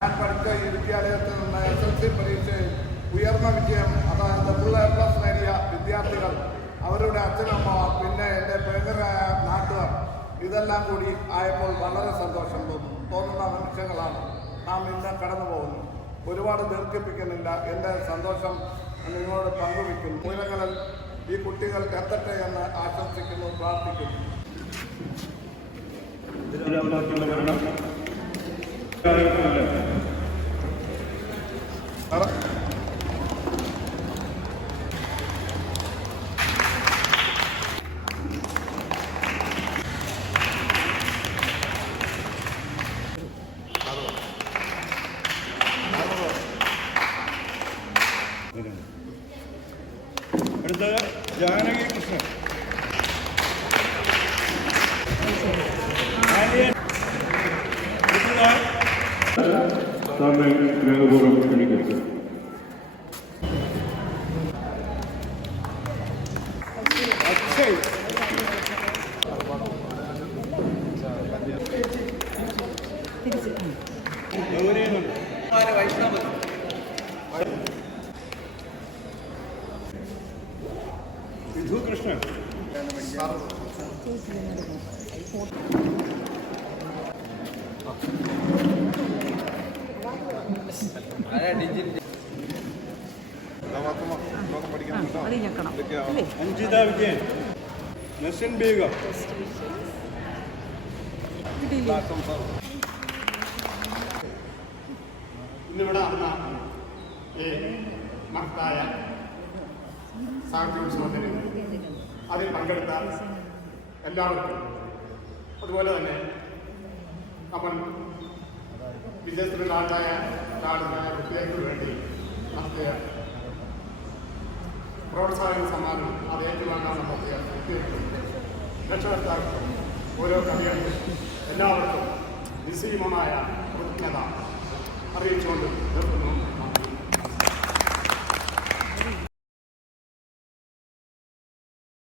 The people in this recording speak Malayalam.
ഞാൻ പഠിച്ച ഈ വിദ്യാലയത്തിൽ നിന്ന് എസ് എൽ സി പരീക്ഷയിൽ ഉയർന്ന വിജയം അതായത് ഫുൾ എ പ്ലസ് നേടിയ വിദ്യാർത്ഥികൾ അവരുടെ അച്ഛനമ്മ പിന്നെ എന്റെ പേങ്കരായ നാട്ടുകാർ ഇതെല്ലാം കൂടി ആയപ്പോൾ വളരെ സന്തോഷം തോന്നുന്നു തോന്നുന്ന നിമിഷങ്ങളാണ് നാം ഇന്ന് കടന്നു പോകുന്നു ഒരുപാട് ദീർഘിപ്പിക്കുന്നില്ല എന്റെ സന്തോഷം നിങ്ങളോട് പങ്കുവയ്ക്കുന്നു മൂലങ്ങളിൽ ഈ കുട്ടികൾ എത്തട്ടെ എന്ന് ആശംസിക്കുന്നു പ്രാർത്ഥിക്കുന്നു. ഇതിനകത്തുള്ള അടുത്തത് ജാനകി കൃഷ്ണൻ. സാറിനെ സ്നേഹപൂർവം അക്ഷയ് ഗൗരിയുന്നുണ്ട് സിധു കൃഷ്ണൻ. അഞ്ജിത വിജയൻ. നസിൻ ബീഗം. ഇന്നിവിടെ നടന്ന ഈ മഹത്തായ സാഹിത്യോത്സവത്തിന് അതിൽ പങ്കെടുത്ത എല്ലാവർക്കും അതുപോലെ തന്നെ നമ്മൾ വിദേശത്തിലുള്ള ആളായ ഒരാളായ കുട്ടികൾക്ക് വേണ്ടി നടത്തിയ പ്രോത്സാഹന സമ്മാനം അത് ഏറ്റുവാങ്ങാൻ നടത്തിയ കുട്ടികൾക്കും രക്ഷകർത്താക്കൾക്കും ഓരോ കവികൾക്കും എല്ലാവർക്കും നിസ്സീമമായ കൃതജ്ഞത അറിയിച്ചുകൊണ്ട് നിർത്തുന്നു.